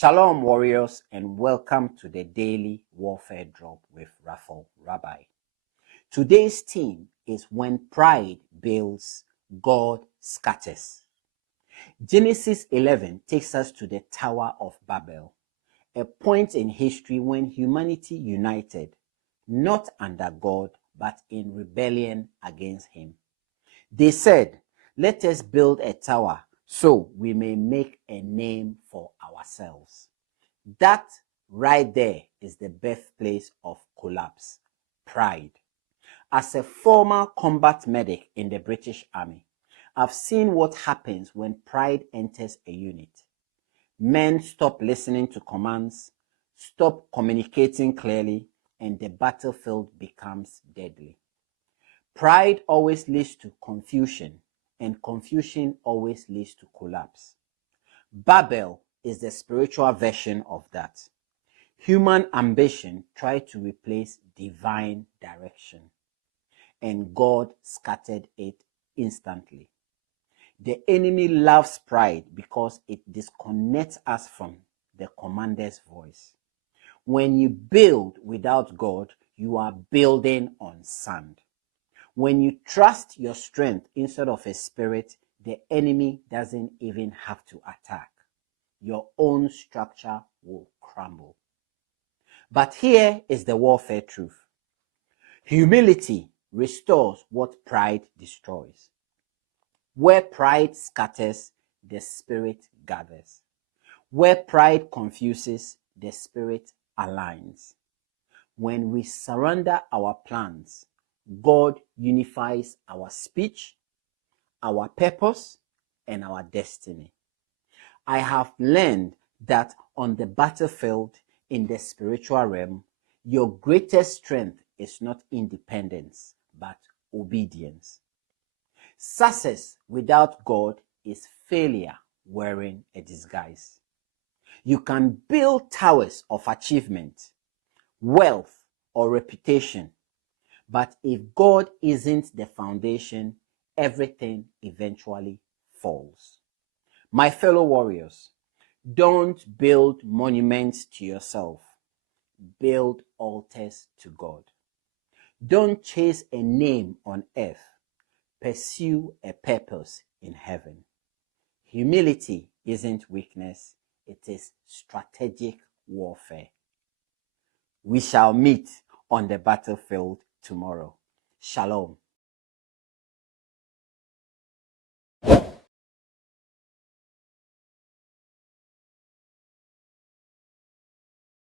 Shalom, warriors, and welcome to the Daily Warfare Drop with Raphael, Rabbi. Today's theme is when pride builds, God scatters. Genesis 11 takes us to the Tower of Babel, a point in history when humanity united, not under God, but in rebellion against Him. They said, "Let us build a tower so we may make a name for ourselves." That right there is the birthplace of collapse, pride. As a former combat medic in the British Army, I've seen what happens when pride enters a unit. Men stop listening to commands, stop communicating clearly, and the battlefield becomes deadly. Pride always leads to confusion, and confusion always leads to collapse. Babel is the spiritual version of that. Human ambition tried to replace divine direction, and God scattered it instantly. The enemy loves pride because it disconnects us from the commander's voice. When you build without God, you are building on sand. When you trust your strength instead of a spirit, the enemy doesn't even have to attack. Your own structure will crumble. But here is the warfare truth. Humility restores what pride destroys. Where pride scatters, the spirit gathers. Where pride confuses, the spirit aligns. When we surrender our plans, God unifies our speech, our purpose, and our destiny. I have learned that on the battlefield, in the spiritual realm, your greatest strength is not independence, but obedience. Success without God is failure wearing a disguise. You can build towers of achievement, wealth, or reputation, but if God isn't the foundation, everything eventually falls. My fellow warriors, don't build monuments to yourself. Build altars to God. Don't chase a name on earth. Pursue a purpose in heaven. Humility isn't weakness, it is strategic warfare. We shall meet on the battlefield tomorrow. Shalom.